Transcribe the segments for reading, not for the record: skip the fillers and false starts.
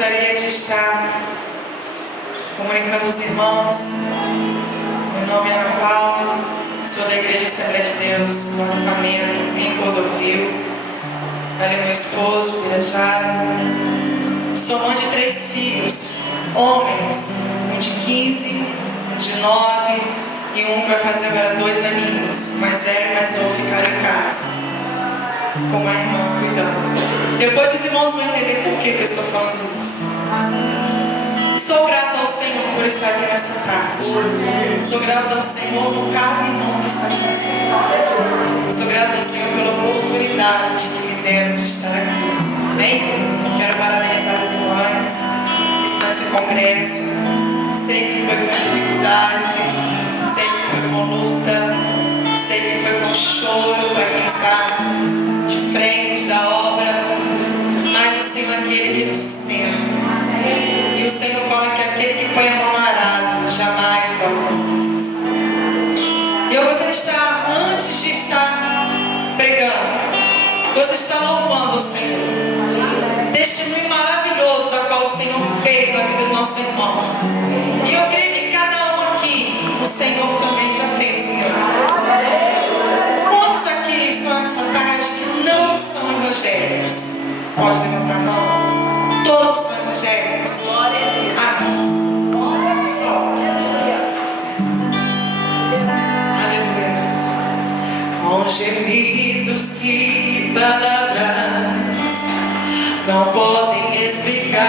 gostaria de estar comunicando aos irmãos. Meu nome é Ana Paula, sou da Igreja Assembleia de Deus, no acampamento em Cordovil. Ali meu esposo, Pirajara. Sou mãe de 3 filhos, homens, um de 15, um de 9 e um que vai fazer agora 2 aninhos. O mais velho e o mais novo ficaram em casa, com a irmã cuidando. Depois os irmãos vão entender por que eu estou falando isso. Sou grata ao Senhor por estar aqui nessa tarde. Sou grata ao Senhor por cada irmão que está aqui nessa tarde. Sou grata ao Senhor pela oportunidade que me deram de estar aqui. Amém? Quero parabenizar as irmãs que estão nesse congresso. Sei que foi com dificuldade, sei que foi com luta, sei que foi com choro para quem está de frente da obra, mas o Senhor é aquele que nos sustenta. E o Senhor fala que aquele que põe a mão no arado jamais alcança. E eu gostaria de estar, antes de estar pregando, gostaria de estar louvando o Senhor. Testemunho maravilhoso da qual o Senhor fez na vida do nosso irmão. E eu creio que cada um aqui, o Senhor também já fez um milagre. Quantos aqui estão nessa tarde que não são evangélicos? Pode levantar a mão. Todos são evangélicos. Amém. Só. Aleluia. Com gemidos que palavras não podem explicar,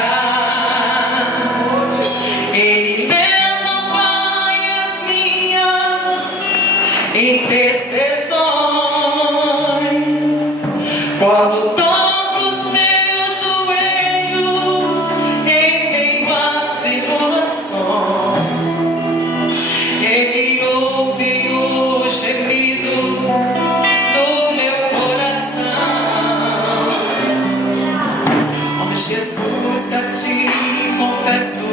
Ele leva, Pai, as minhas intercessões. Quando dobro os meus joelhos em meio às tribulações, Ele ouve o gemido do meu coração. Oh Jesus, a ti confesso,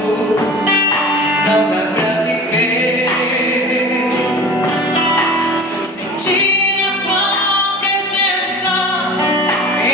não dá pra viver sem sentir a tua presença em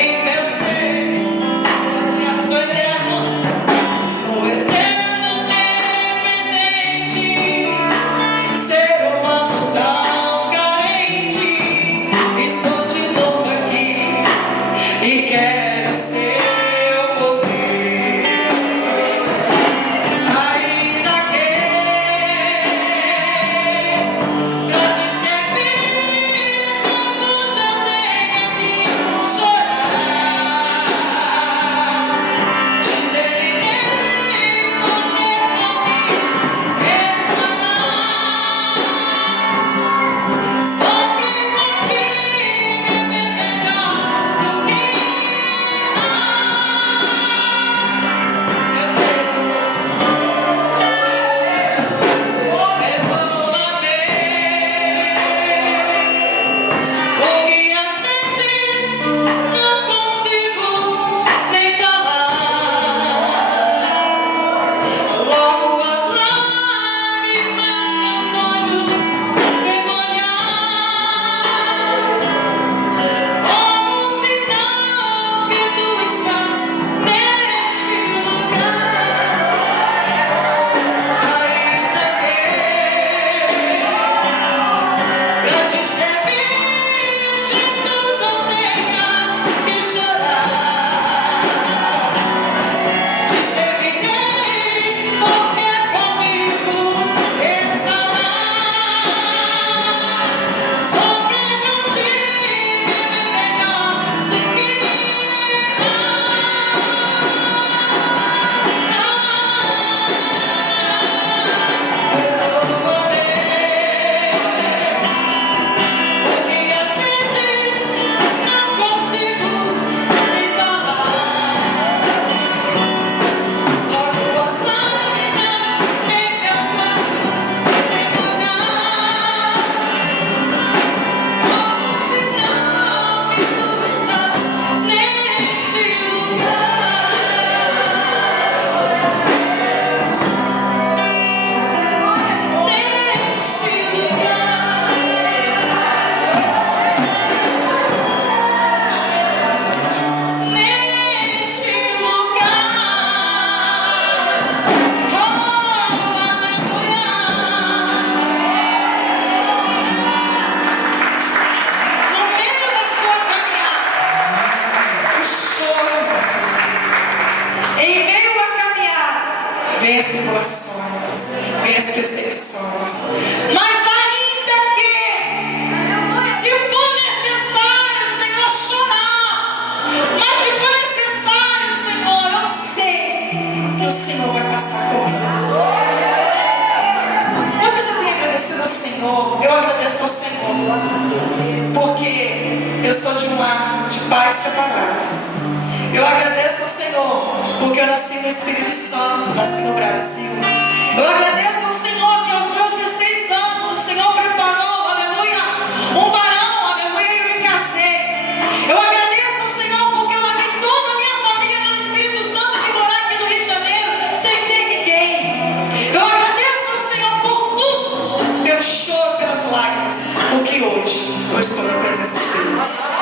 pai separado. Eu agradeço ao Senhor, porque eu nasci no Espírito Santo, nasci no Brasil. Eu agradeço ao Senhor que aos meus 16 anos o Senhor preparou, aleluia, um varão, aleluia, e eu me casei. Eu agradeço ao Senhor porque eu larguei toda a minha família no Espírito Santo e morar aqui no Rio de Janeiro sem ter ninguém. Eu agradeço ao Senhor por tudo, pelo choro, pelas lágrimas, porque hoje eu estou na presença de Deus.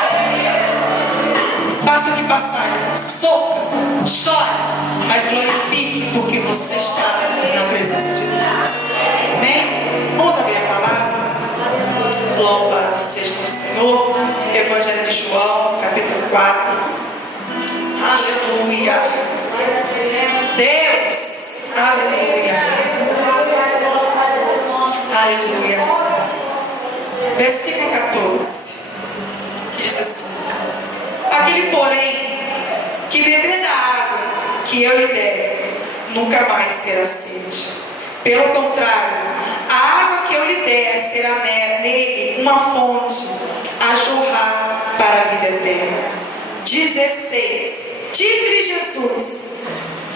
Passa o que passar, irmão. Sofra, chore, mas glorifique, porque você está na presença de Deus. Amém? Vamos abrir a palavra. Louvado seja o Senhor. Evangelho de João, capítulo 4. Aleluia. Deus, aleluia. Aleluia. Versículo 14. Diz assim: aquele, porém, que beber da água que eu lhe der, nunca mais terá sede. Pelo contrário, a água que eu lhe der será nele uma fonte a jorrar para a vida eterna. 16. Disse-lhe Jesus: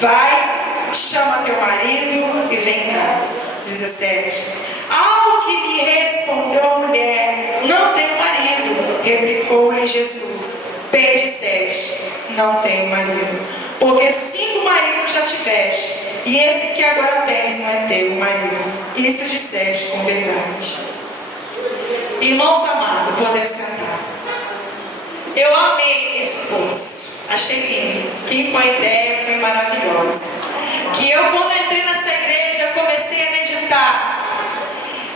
vai, chama teu marido e vem cá. 17. Ao que lhe respondeu a mulher: não tenho marido. Replicou-lhe Jesus: bem disseste, não tenho marido, porque 5 maridos já tiveste, e esse que agora tens não é teu marido. Isso disseste com verdade. Irmãos amados, podem sentar. Eu amei esse poço, achei lindo. Quem foi a ideia foi maravilhosa. Que eu, quando entrei nessa igreja, comecei a meditar.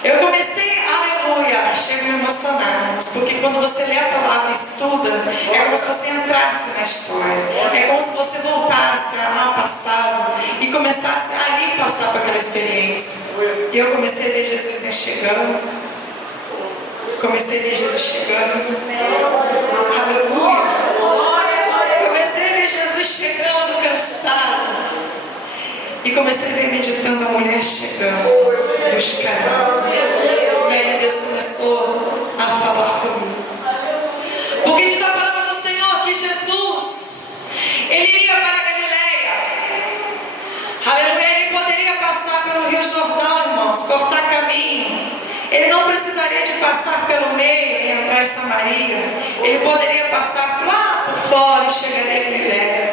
Eu comecei, aleluia, chego a me emocionar, porque quando você lê a palavra e estuda, é como se você entrasse na história, é como se você voltasse ao passado e começasse a ali passar por aquela experiência. E eu comecei a ver Jesus chegando, comecei a ver Jesus chegando, aleluia. Comecei a ver Jesus chegando cansado. E comecei a ver meditando a mulher chegando, buscando. E aí Deus começou a falar comigo. Porque diz a palavra do Senhor que Jesus, ele iria para a Galileia. Aleluia, ele poderia passar pelo Rio Jordão, irmãos, cortar caminho. Ele não precisaria de passar pelo meio e entrar em Samaria. Ele poderia passar lá por fora e chegaria a Galileia.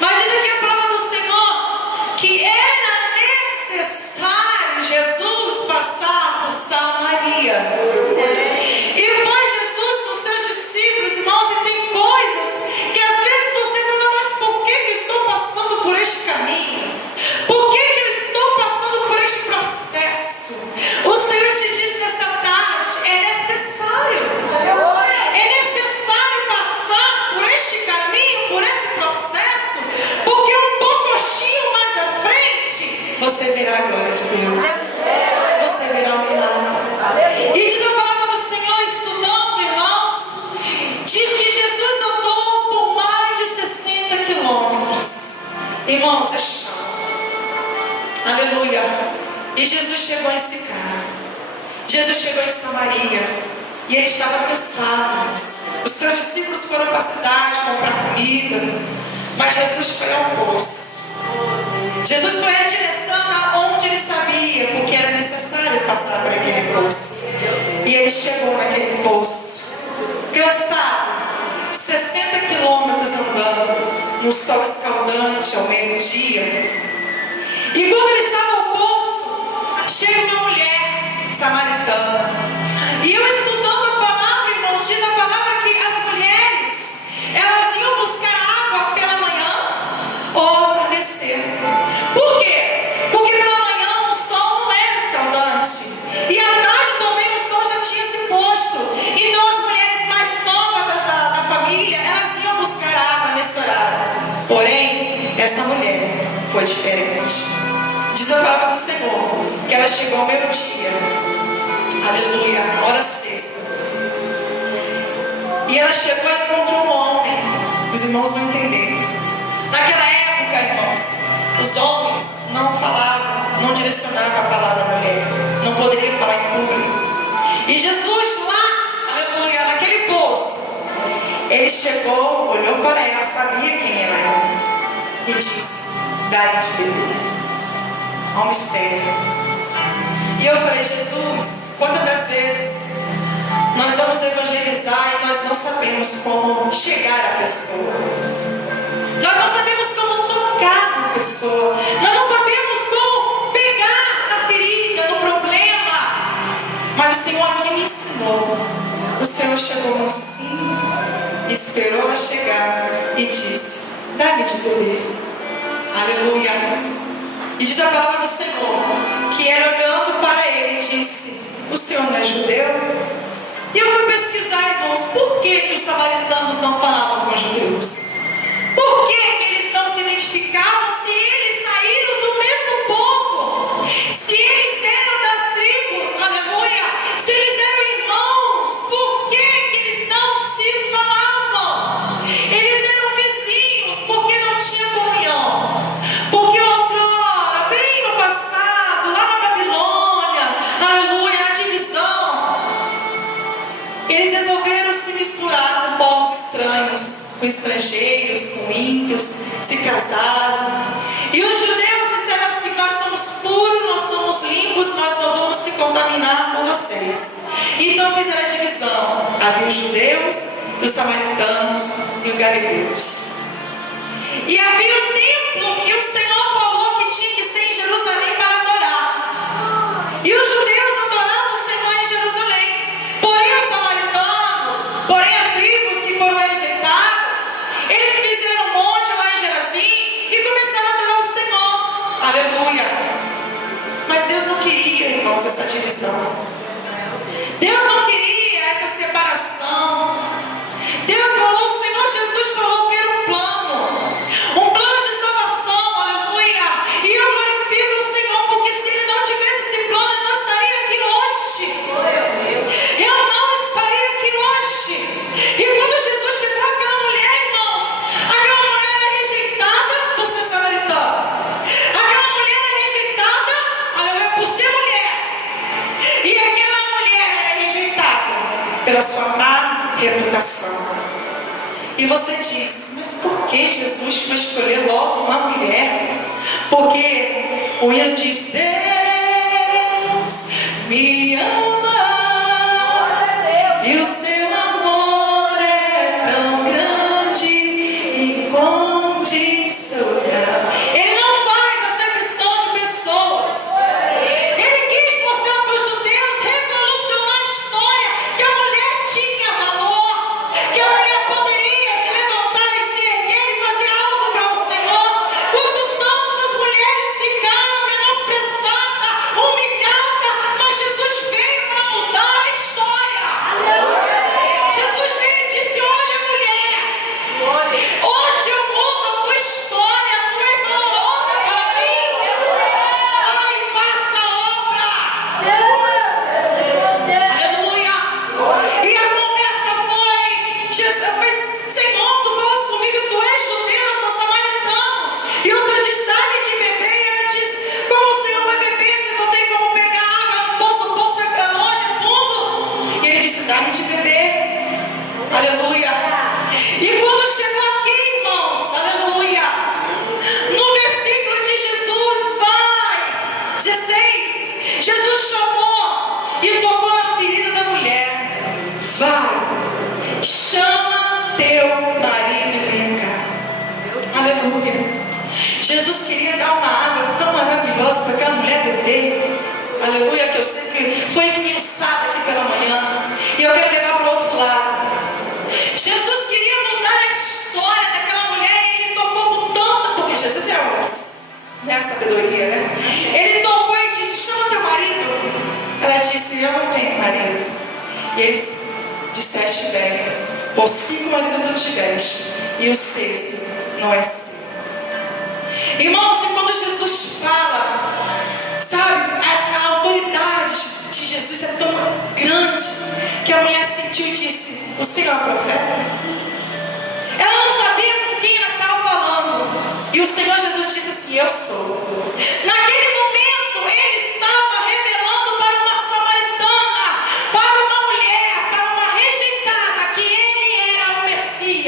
Mas diz aqui a palavra do Senhor que era necessário Jesus passar por Samaria. E foi Jesus com seus discípulos, irmãos, e tem coisas que às vezes você fala: mas por que eu estou passando por este caminho? Por que eu estou passando por este processo? O Senhor te diz nessa tarde: é necessário passar por este caminho, por esse processo, porque um pouquinho mais à frente você verá a glória de Deus, você verá o milagre. E diz a palavra do Senhor, estudando, irmãos, diz que Jesus andou por mais de 60 quilômetros. Irmãos, é chato. Aleluia. E Jesus chegou em Sicar. Jesus chegou em Samaria. E ele estava cansado. Os seus discípulos foram para a cidade comprar comida. Mas Jesus foi ao poço. Jesus foi a direção aonde ele sabia, porque era necessário passar por aquele poço. E ele chegou naquele poço, cansado, 60 quilômetros andando, no sol escaldante ao meio-dia. E quando ele estava ao poço, chega uma mulher samaritana. E eu estudando a palavra, irmãos, diz a palavra que as mulheres, elas iam buscar água pela manhã ou ao atardecer. Por quê? Porque pela manhã o sol não era escaldante. E à tarde também o sol já tinha se posto. Então as mulheres mais novas da família, elas iam buscar água nesse horário. Porém, essa mulher foi diferente. Diz a palavra do Senhor que ela chegou ao meio-dia. Aleluia, hora sexta. E ela chegou e encontrou um homem. Os irmãos vão entender. Naquela época, irmãos, os homens não falavam, não direcionavam a palavra à mulher. Não poderia falar em público. E Jesus lá, aleluia, naquele poço, ele ele chegou, olhou para ela, sabia quem ela era, e disse: dai de beber. Há um mistério. E eu falei: Jesus, quantas das vezes nós vamos evangelizar e nós não sabemos como chegar à pessoa, nós não sabemos como tocar na pessoa, nós não sabemos como pegar na ferida, no problema. Mas o Senhor aqui me ensinou. O Senhor chegou mansinho, esperou ela chegar e disse: dá-me de beber. Aleluia. E diz a palavra do Senhor que ela, olhando para ele, disse: o Senhor não é judeu? E eu fui pesquisar, irmãos, por que os samaritanos não falavam com os judeus? Por que eles não se identificavam se eles saíram do mesmo povo? Se eles eram das tribos, aleluia, se eles eram irmãos, por que eles não se falavam? Eles eram vizinhos, porque não tinha comunhão. Porque outrora, bem no passado, lá na Babilônia, aleluia, na divisão, eles resolveram se misturar com povos estranhos, com estrangeiros, com ímpios, se casaram. E os judeus disseram assim: nós somos puros, nós somos limpos, nós não vamos se contaminar com vocês. Então fizeram a divisão. Havia os judeus, os samaritanos e os galileus. E havia o templo que o Senhor falou que tinha que ser em Jerusalém para adorar. E os judeus adoravam o Senhor em Jerusalém. Porém os samaritanos, porém as tribos que foram rejeitadas, eles fizeram um monte lá em Gerazim e começaram a adorar o Senhor. Aleluia. Mas Deus não queria, irmãos, essa divisão. Deus não queria essa separação. Deus falou, o Senhor Jesus falou que era um plano de salvação, aleluia. E eu glorifico o Senhor, porque se Ele não tivesse esse plano, eu não estaria aqui hoje. Eu não estaria aqui hoje. E quando Jesus chegou àquela mulher, irmãos, aquela mulher era rejeitada por ser samaritana. Aquela mulher era rejeitada, aleluia, por ser mulher. E aquela mulher era rejeitada pela sua má reputação. E você diz: mas por que Jesus foi escolher logo uma mulher? Porque o hino diz: Deus me ama e o seu amor é tão grande e incondicional. Ele não faz acepção de pessoas. Ele quis mostrar para os judeus, revolucionar a história, que a mulher tinha valor, que a mulher poderia se levantar e se erguer e fazer algo para o Senhor. Quantos anos as mulheres ficaram menosprezadas, humilhadas, mas Jesus veio para mudar a história. Jesus veio e disse: olha, mulher, hoje eu mudo a tua história, tu és valorosa para mim. Vai, faça a obra. Aleluia. E a conversa foi: Jesus, Senhor, tu falas comigo, tu és judeu, eu sou samaritano. E o Senhor diz: dá-me de beber. E ela diz: como o Senhor vai beber se não tem como pegar água no poço? O poço é longe, é fundo. E ele disse: dá-me de beber. Aleluia. E quando chegou aqui, irmãos, aleluia, no versículo de Jesus, vai, 16, Jesus chamou e tocou na ferida da mulher. Vai, chama teu marido e vem cá. Aleluia. Jesus queria dar uma água tão maravilhosa para aquela mulher beber. Aleluia, que eu sempre foi esmiuçada aqui pela manhã. E eu quero levar para o outro lado. Jesus queria mudar a história daquela mulher e ele tocou com tanta, porque Jesus é a sabedoria, né? Ele tocou e disse: chama teu marido. Ela disse: eu não tenho marido. E ele disseste bem, por 5 maridos tu tiveste, e o 6º não é seu. Irmãos, e quando Jesus fala, sabe, a autoridade de Jesus é tão grande que a mulher sentiu e disse: o Senhor é profeta? Ela não sabia com quem ela estava falando. E o Senhor Jesus disse assim: eu sou. Naquele momento ele estava revelando para uma samaritana, para uma mulher, para uma rejeitada, que ele era o Messias.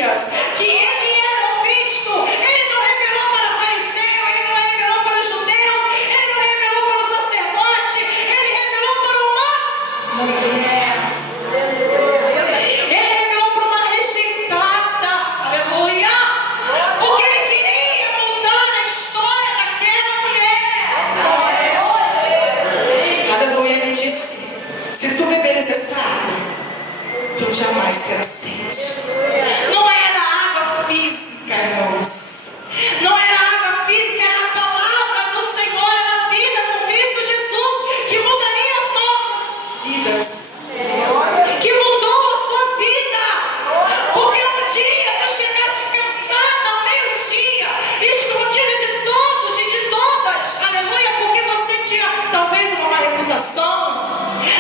tu jamais terás sede. Não era água física, irmãos. Não era água física, era a palavra do Senhor, era a vida com Cristo Jesus, que mudaria as nossas vidas, que mudou a sua vida. Porque um dia tu chegaste cansada ao meio-dia, escondida de todos e de todas, aleluia, porque você tinha talvez uma má reputação,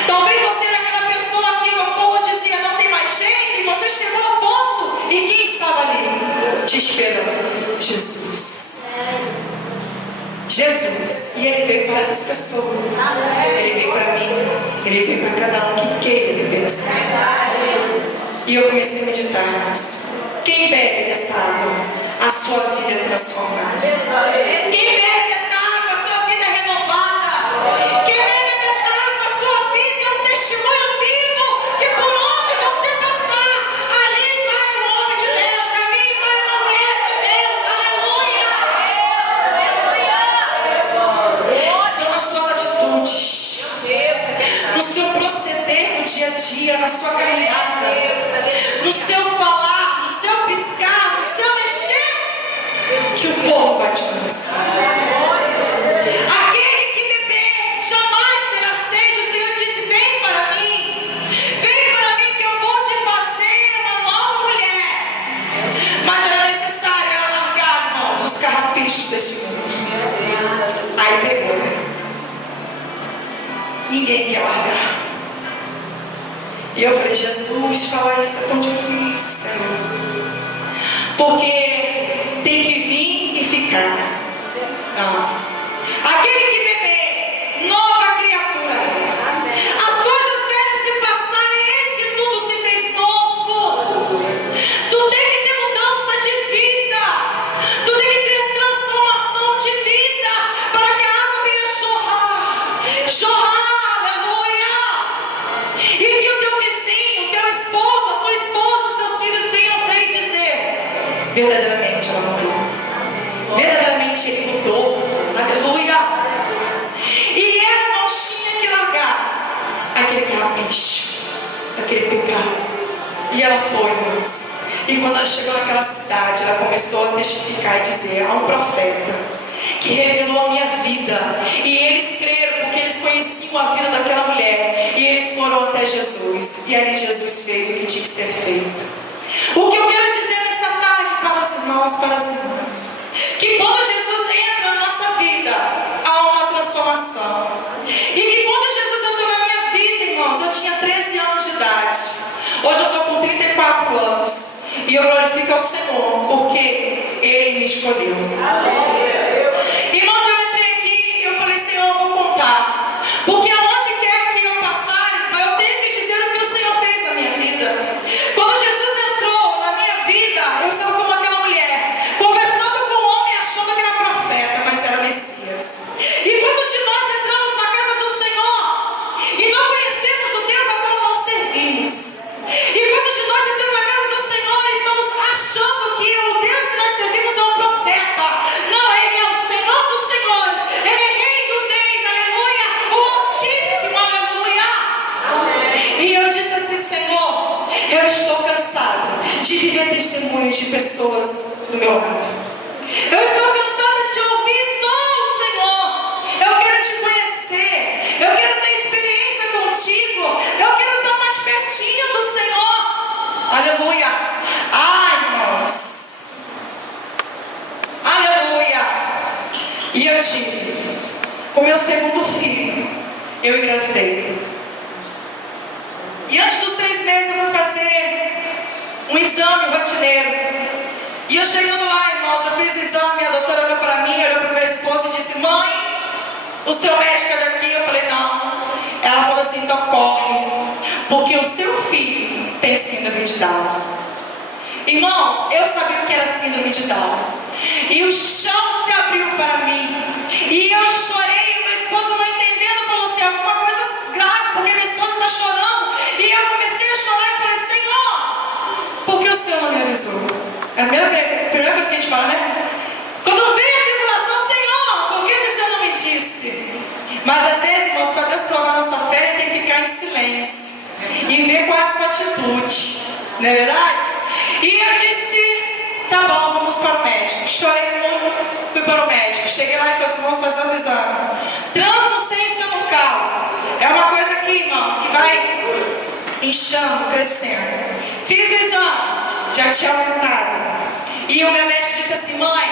talvez você era aquela pessoa que o povo dizia não tem mais jeito, e você chegou ao poço, e quem estava ali te esperando? Jesus. Jesus. E Ele veio para essas pessoas. Ele veio para mim. Ele veio para cada um que queira beber dessa água. E eu comecei a meditar, irmãos. Quem bebe dessa água, a sua vida é transformada. Quem bebe dessa água, a sua vida é renovada. Quem bebe dessa água, a sua vida é um testemunho vivo, que por onde você passar, ali vai um homem de Deus, ali vai uma mulher de Deus, aleluia. São nas suas atitudes, no seu proceder no dia a dia, na sua caminhada, no seu falar, no seu piscar, no seu mexer, que o povo vai te conhecer. Aquele que beber jamais terá sede. O Senhor disse: vem para mim que eu vou te fazer uma nova mulher. Mas era necessário ela largar, irmãos, os carrapichos deste mundo. Aí pegou, né? Ninguém quer largar. E eu falei: Jesus, falar isso é tão difícil, Senhor, porque tem que vir e ficar. Não. Aquele que beber, nova criatura é. As coisas velhas se passaram e eis que tudo se fez novo. Tu tem que ter mudança de vida. Tu tem que ter transformação de vida, para que a água venha jorrar. Jorrar, aleluia. E que o teu vizinho, teu esposo, a tua esposa, os teus filhos venham ver e dizer: verdadeiramente ela mudou. Verdadeiramente ele mudou. Aleluia. E ela não tinha que largar aquele capricho, aquele pecado. E ela foi, irmãos. E quando ela chegou naquela cidade, ela começou a testificar e dizer: há um profeta que revelou a minha vida. E eles creram porque eles conheciam a vida daquela mulher. E eles foram até Jesus. E ali Jesus fez o que tinha que ser feito. O que eu quero dizer nesta tarde para os irmãos, para as irmãs, que quando Jesus entra na nossa vida, há uma transformação. E que quando Jesus entrou na minha vida, irmãos, eu tinha 13 anos de idade. Hoje eu estou com 34 anos. E eu glorifico ao Senhor, porque Ele me escolheu. Irmãos, eu entrei aqui e eu falei: Senhor, eu vou contar. Porque aonde quer que eu passares, eu tenho que dizer o que o Senhor fez na minha vida. Quando Jesus entrou na minha vida, eu estava como aquela mulher, conversando com um homem achando que era profeta, mas era Messias. E quando de nós entramos na casa do Senhor e não conhecemos o Deus a qual nós servimos, e quando de nós entramos na casa do Senhor e estamos achando que o Deus que nós servimos é um profeta, não, Ele é o Senhor dos senhores, Ele é Rei dos reis, aleluia, o Altíssimo, aleluia. E eu disse assim: Senhor, eu estou cansada de viver testemunhos de pessoas do meu lado. Eu estou cansada de ouvir só o Senhor. Eu quero te conhecer. Eu quero ter experiência contigo. Eu quero estar mais pertinho do Senhor. Aleluia. Ai, irmãos. Aleluia. E eu tive o meu segundo filho. Eu engravidei. E antes dos 3 meses eu fui fazer um exame rotineiro. E eu chegando lá, irmãos, eu fiz o exame, a doutora olhou para mim, olhou para minha esposa e disse: mãe, o seu médico é daqui? Eu falei: não. Ela falou assim: então corre, porque o seu filho tem síndrome de Down. Irmãos, eu sabia o que era síndrome de Down. E o chão se abriu para mim. E eu chorei, e meu esposo não entendendo, falou assim: alguma coisa grave, porque minha esposa está chorando. E eu comecei a chorar e falei: Senhor, por que o Senhor não me avisou? É a primeira coisa que a gente fala, né? Quando vem a tribulação: Senhor, por que o Senhor não me disse? Mas às vezes, irmãos, para Deus provar a nossa fé, tem que ficar em silêncio. E e ver qual é a sua atitude, não é verdade? E eu disse, tá bom, vamos para o médico. Chorei muito, fui para o médico. Cheguei lá e falei assim, vamos fazer o exame. Translucência nucal. É uma coisa aqui, irmãos, que vai inchando, crescendo. Fiz o exame, já tinha aumentado. E o meu médico disse assim, mãe,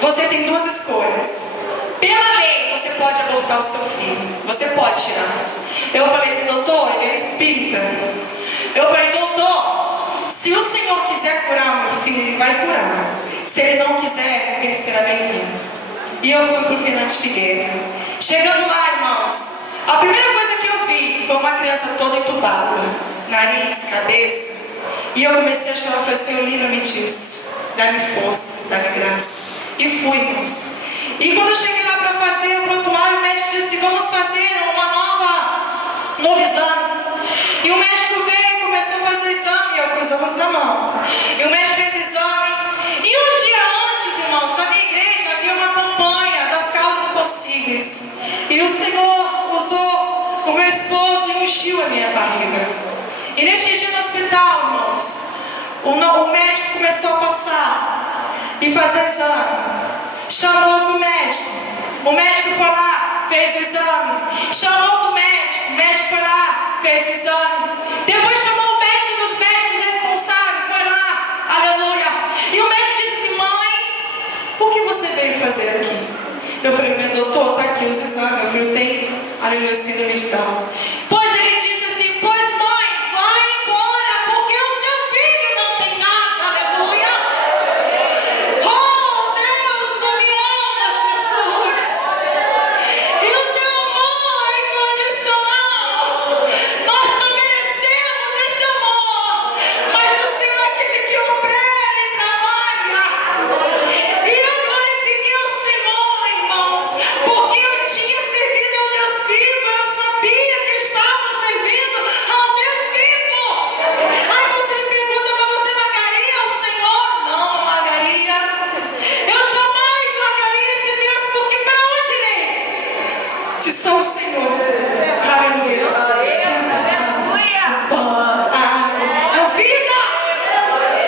você tem duas escolhas. Pela lei, você pode adotar o seu filho. Você pode tirar. Eu falei, doutor, ele é espírita. Eu falei, doutor, se o Senhor quiser curar o meu filho, ele vai curar. Se ele não quiser, ele será bem-vindo. E eu fui para o Fernando Figueira. Chegando lá, irmãos, a primeira coisa que eu vi foi uma criança toda entubada. Nariz, cabeça. E eu comecei a chorar. Eu falei, Senhor, livra-me disso. Dá-me força, dá-me graça. E fui, irmãos. E quando eu cheguei lá para fazer o prontuário, o médico disse, vamos fazer novo exame. E o médico veio e começou a fazer o exame. E eu pusemos na mão. E o médico fez o exame. E um dia antes, irmãos, na minha igreja havia uma campanha das causas impossíveis. E o Senhor usou o meu esposo e ungiu a minha barriga. E neste dia no hospital, irmãos, o médico começou a passar e fazer exame. Chamou outro médico. O médico foi lá, fez o exame. Chamou outro médico. O médico foi lá, fez o exame. Depois chamou o médico dos médicos responsáveis. Foi lá, aleluia. E o médico disse assim, mãe, o que você veio fazer aqui? Eu falei, meu doutor, está aqui os exames. Meu filho tem, aleluia, síndrome de Down. Pois ele disse assim, pois mãe, vai embora, porque o seu filho não tem nada, aleluia. Oh Deus, tu me amas, Jesus. E o teu amor é incondicional. Nós não merecemos esse amor, mas o Senhor é aquele que opera e trabalha. E eu glorifiquei o Senhor, irmãos, porque eu tinha servido ao Deus vivo. Eu sabia que estava servindo ao Deus vivo. Aí você me pergunta, mas você largaria o Senhor? Não, não largaria. Eu jamais largaria esse Deus, porque para onde irei? Se só o Senhor. Aleluia. A vida.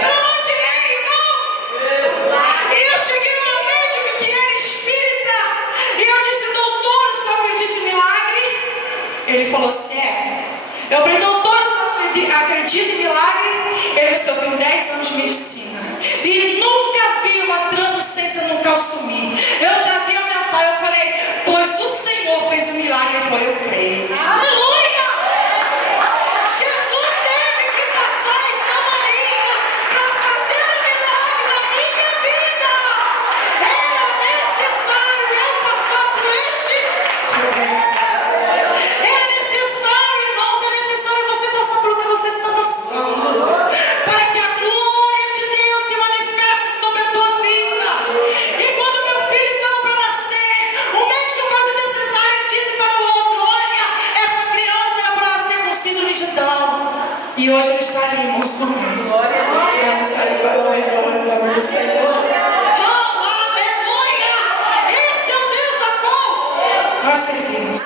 Para onde irei, irmãos? E eu cheguei no meu médico que era espírita. E eu disse, doutor, o senhor acredita em milagre? Ele falou assim, é. Eu falei, doutor, o senhor acredita em milagre? Ele disse, eu tenho 10 anos de medicina. E nunca vi uma translucência nunca sumir. Eu já vi o meu pai. Eu falei, pois o Senhor fez um milagre. Ele falou, eu creio. Aleluia! Jesus teve que passar em Samaria para fazer um milagre na minha vida. Era necessário eu passar por este. É necessário, irmãos, é necessário você passar por o que você está passando, para que a glória de Deus se manifeste sobre a tua vida. E quando meu filho estava para nascer, o médico fazendo a cesárea disse para o outro, olha, essa criança era para nascer com síndrome de Down. E hoje ele está ali, irmãos, dormindo. Mas está ali para a glória do Senhor. Oh, aleluia! Esse é o Deus a qual nós servimos.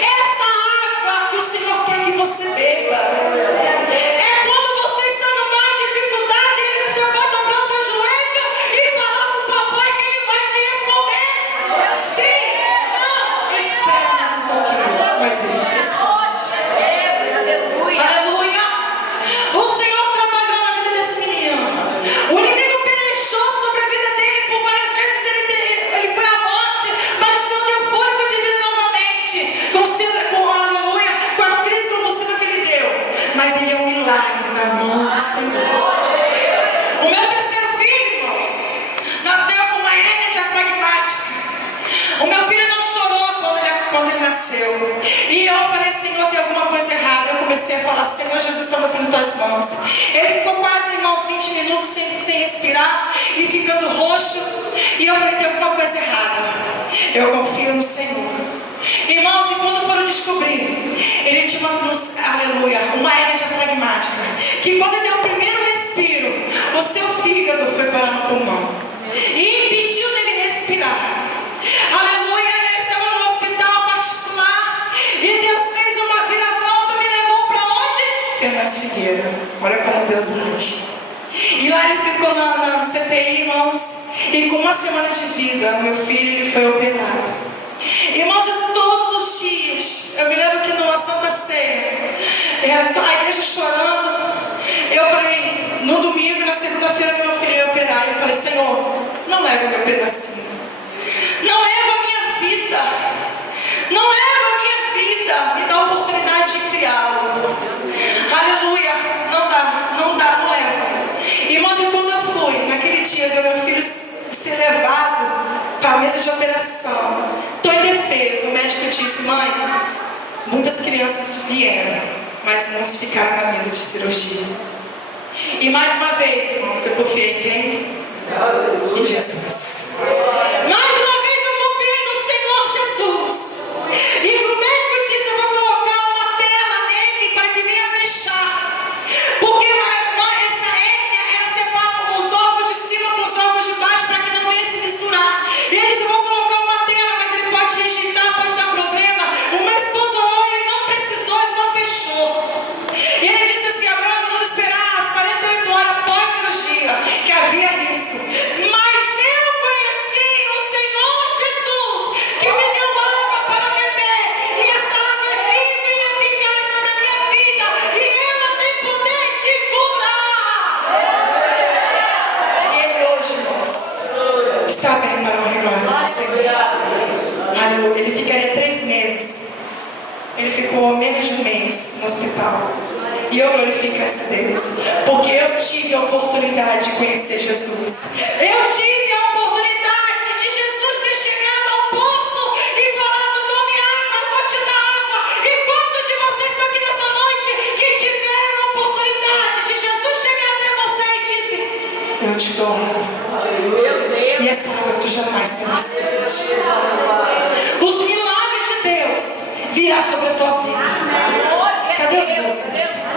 Esta água que o Senhor quer que você beba. É quando você está numa dificuldade, você pode dobrar o teu joelho e falar com o papai que ele vai te responder. Sim, não, espera mais um pouquinho, mas ele te responde. Aleluia. O Senhor trabalhou na vida desse menino. O inimigo pelejou sobre a vida dele por várias vezes. Ele foi à morte, mas o Senhor deu fôlego de vida novamente. Aleluia, com as crises convulsivas que ele deu. Mas ele é um milagre na mão do Senhor. O meu terceiro filho, irmãos, nasceu com uma hérnia diafragmática. O meu filho não chorou quando ele nasceu. E eu falei, Senhor, tem alguma coisa errada. Eu comecei a falar, Senhor Jesus, toma meu filho em tuas mãos. Ele ficou quase, irmãos, 20 minutos sem respirar e ficando roxo. E eu falei, tem alguma coisa errada. Eu confio no Senhor. Irmãos, e quando foram descobrir, ele tinha uma hérnia diafragmática, que quando ele deu o primeiro respiro, o seu fígado foi parar no pulmão e impediu dele respirar. Aleluia, eu estava no hospital particular e Deus fez uma viravolta, me levou para onde? Fernandes Figueira. Olha como Deus age. E lá ele ficou na CTI, irmãos. E com uma semana de vida, meu filho ele foi operado. Irmãos, todos os dias, eu me lembro que numa Santa Ceia, a igreja chorando. Eu falei, no domingo, na segunda-feira, meu filho ia operar. Eu falei, Senhor, não leva o meu pedacinho. Não leva a minha vida. Não leva a minha vida. Me dá a oportunidade de criá-lo. Aleluia. Não leva. Irmãos, e quando eu fui, naquele dia, ver meu filho ser levado para a mesa de operação, estou indefesa. O médico disse, mãe, muitas crianças vieram, mas não ficaram na mesa de cirurgia. E mais uma vez, irmãos, eu confiei em quem? Em Jesus. Mais uma vez eu confiei no Senhor Jesus. E o médico disse, eu vou colocar uma tela nele para que venha fechar. Porque essa hérnia, ela separa os órgãos de cima com os órgãos de baixo para que não venha se misturar. E ele disse, eu vou colocar uma tela, mas ele pode rejeitar, pode dar problema. O meu esposo orou, ele não precisou, ele só fechou. E ele disse assim, agora vamos esperar as 48 horas após a cirurgia, que havia risco. Mas eu conheci o Senhor Jesus, que me deu água para beber, e essa água é viva e eficaz sobre a minha vida, e ela tem poder de curar. E ele hoje, irmãos, está bem para o glória do Senhor. Aleluia. Ele ficaria 3 meses. Ele ficou menos de 1 mês no hospital. E eu glorifico esse Deus, porque eu tive a oportunidade de conhecer Jesus. Eu tive a oportunidade de Jesus ter chegado ao poço e falado, tome água, eu vou te dar água. E quantos de vocês estão aqui nessa noite que tiveram a oportunidade de Jesus chegar até você e disse, eu te dou água. E essa água tu jamais terás sede. Os milagres de Deus virão sobre a tua vida. Cadê os músicos?